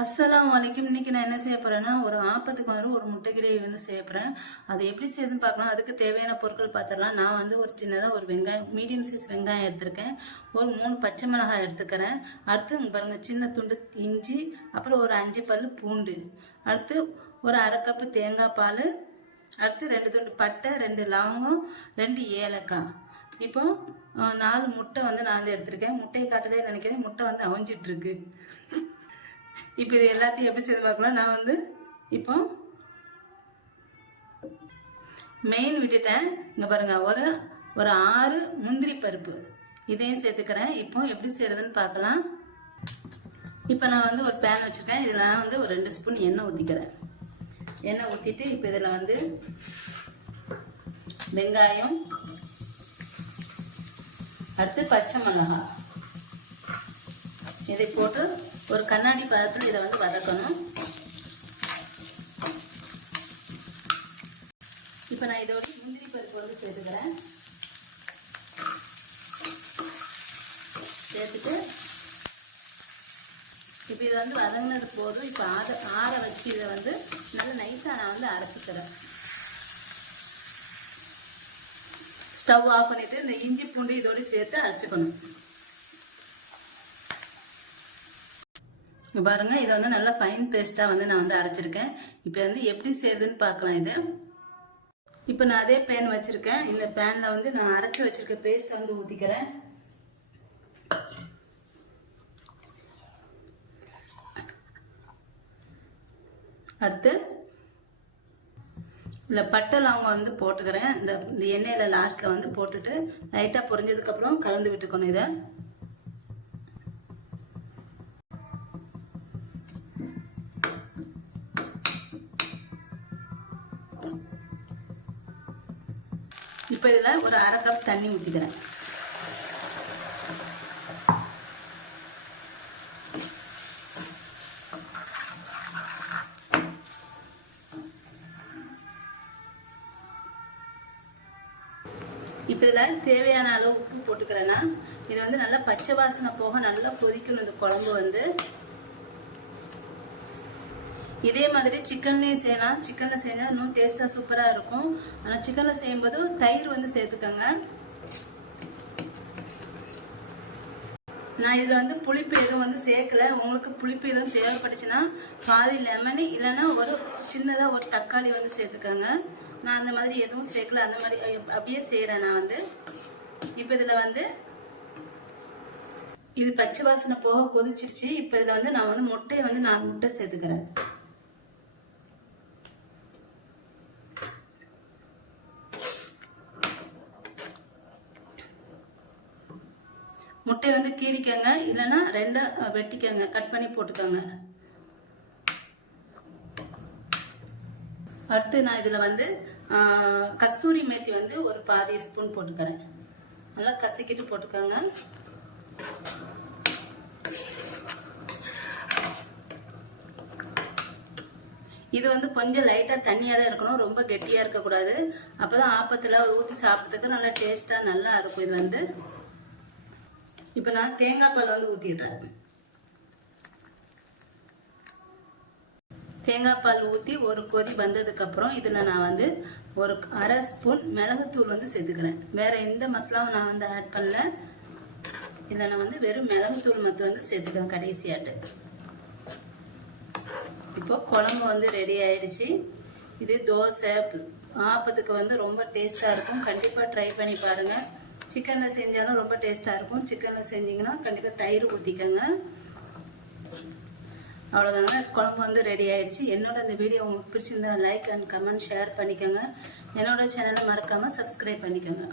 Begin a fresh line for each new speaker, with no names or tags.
அஸ்ஸலாம் வலைக்கும் இன்றைக்கி நான் என்ன செய்ய போகிறேன்னா ஒரு ஆப்பத்துக்கு வந்து ஒரு முட்டை கிரேவி வந்து செய்ய போகிறேன் அது எப்படி செய்யுதுன்னு பார்க்கலாம். அதுக்கு தேவையான பொருட்கள் பார்த்துடலாம். நான் வந்து ஒரு சின்னதாக ஒரு வெங்காயம் மீடியம் சைஸ் வெங்காயம் எடுத்திருக்கேன். ஒரு மூணு பச்சை மிளகாய் எடுத்துக்கிறேன். அடுத்து பாருங்கள் சின்ன துண்டு இஞ்சி அப்புறம் ஒரு அஞ்சு பல் பூண்டு. அடுத்து ஒரு அரை கப்பு தேங்காய் பால். அடுத்து ரெண்டு துண்டு பட்டை ரெண்டு லவங்கம் ரெண்டு ஏலக்காய். இப்போ நாலு முட்டை வந்து நான் வந்து எடுத்திருக்கேன். முட்டையை காட்டலே நினைக்கிறேன் முட்டை வந்து அவிஞ்சிட்டு இப்போ இது எல்லாத்தையும் எப்படி செய்து பார்க்கலாம்? நான் வந்து இப்போ மெயின் விட்டுட்டேன் இங்கே பாருங்க. ஒரு ஒரு ஆறு முந்திரி பருப்பு. இதையும் சேர்த்துக்கிறேன். இப்போ எப்படி செய்யறதுன்னு பார்க்கலாம். இப்போ நான் வந்து ஒரு பேன் வச்சுருக்கேன். இதில் நான் வந்து ஒரு ரெண்டு ஸ்பூன் எண்ணெய் ஊற்றிக்கிறேன் எண்ணெய் ஊற்றிட்டு இப்போ இதில் வந்து வெங்காயம் அடுத்து பச்சை மிளகாய். இதை போட்டு ஒரு கண்ணாடி பதத்தில் இதை வந்து வதக்கணும். இப்போ நான் இதோட முந்திரி பருப்பு வந்து சேர்த்துக்கிறேன். சேர்த்துட்டு இப்போ இது வந்து வதங்கினது போதும். இப்போ ஆற ஆற வச்சு இதை வந்து நல்லா நைஸாக நான் வந்து அரைச்சிக்கிறேன். ஸ்டவ் ஆஃப் பண்ணிவிட்டு இந்த இஞ்சி பூண்டு இதோடு சேர்த்து அரைச்சிக்கணும். பாருங்கள் இதை வந்து நல்லா ஃபைன் பேஸ்ட்டாக வந்து நான் வந்து அரைச்சிருக்கேன். இப்போ வந்து எப்படி செய்யுதுன்னு பார்க்கலாம் இது. இப்போ நான் அதே பேன் வச்சுருக்கேன். இந்த பேனில் வந்து நான் அரைச்சி வச்சுருக்க பேஸ்ட்டை வந்து ஊற்றிக்கிறேன் அடுத்து இதில் பட்டை லவங்க வந்து போட்டுக்கிறேன். இந்த இந்த எண்ணெயில் லாஸ்ட்டில் வந்து போட்டுட்டு லைட்டாக பொரிஞ்சதுக்கப்புறம் கலந்து விட்டுக்கணும் இதை. இப்போ இதில் ஒரு அரை கப் தண்ணி ஊற்றிக்கிறேன் இப்போ இதில் தேவையான அளவு உப்பு போட்டுக்கிறேன்னா இது வந்து நல்லா பச்சை வாசனை போக நல்லா கொதிக்கணும் இந்த குழம்பு வந்து. இதே மாதிரி சிக்கன்லேயும் செய்யலாம். சிக்கனில் செஞ்சால் இன்னும் டேஸ்ட்டாக சூப்பராக இருக்கும். ஆனால் சிக்கனில் செய்யும்போது தயிர் வந்து சேர்த்துக்கோங்க. நான் இதில் வந்து புளிப்பு எதுவும் வந்து சேர்க்கல. உங்களுக்கு புளிப்பு எதுவும் தேவைப்பட்டுச்சுன்னா பாதி லெமனு இல்லைன்னா ஒரு சின்னதாக ஒரு தக்காளி வந்து சேர்த்துக்கோங்க. நான் அந்த மாதிரி எதுவும் சேர்க்கல. அந்த மாதிரி அப்படியே செய்கிறேன் நான் வந்து. இப்போ இதில் வந்து இது பச்சை வாசனை போக கொதிச்சிருச்சு. இப்போ இதில் வந்து நான் வந்து முட்டையை வந்து நான் முட்டை சேர்த்துக்கிறேன். முட்டையை வந்து கீறிக்கங்க இல்லைன்னா ரெண்டாக வெட்டிக்கோங்க வெட்டிக்கங்க கட் பண்ணி போட்டுக்கோங்க. அடுத்து நான் இதில் வந்து ஆஹ், கஸ்தூரி மேத்தி வந்து ஒரு பாதி ஸ்பூன் போட்டுக்கிறேன். நல்லா கசக்கிட்டு போட்டுக்கோங்க. இது வந்து கொஞ்சம் லைட்டாக தண்ணியாக தான் இருக்கணும் ரொம்ப கெட்டியாக இருக்கக்கூடாது. அப்போ தான் ஆப்பத்தில் ஊற்றி சாப்பிட்றதுக்கு நல்லா டேஸ்ட்டாக நல்லா இருக்கும் இது வந்து. இப்போ நான் தேங்காய் பால் வந்து ஊற்றிடுறேன் தேங்காய் பால் ஊற்றி ஒரு கொதி வந்ததுக்கப்புறம் இதில் நான் வந்து ஒரு அரை ஸ்பூன் மிளகுத்தூள் வந்து சேர்த்துக்கிறேன். வேற எந்த மசாலாவும் நான் வந்து ஆட் பண்ணல. இதில் நான் வந்து வெறும் மிளகுத்தூள் மற்ற வந்து சேர்த்துக்கிறேன் கடைசியாட்டு. இப்போ குழம்பு வந்து ரெடி ஆயிடுச்சு. இது தோசை ஆப்பத்துக்கு வந்து ரொம்ப டேஸ்ட்டாக இருக்கும். கண்டிப்பாக ட்ரை பண்ணி பாருங்கள் சிக்கனில் செஞ்சாலும் ரொம்ப டேஸ்ட்டாக இருக்கும். சிக்கனில் செஞ்சிங்கன்னா கண்டிப்பாக தயிர் ஊற்றிக்கோங்க அவ்வளோதாங்க குழம்பு வந்து ரெடி ஆயிடுச்சு. என்னோட இந்த வீடியோ உங்களுக்கு பிடிச்சிருந்தா லைக் அண்ட் கமெண்ட் ஷேர் பண்ணிக்கோங்க. என்னோட சேனலை மறக்காமல் சப்ஸ்கிரைப் பண்ணிக்கோங்க.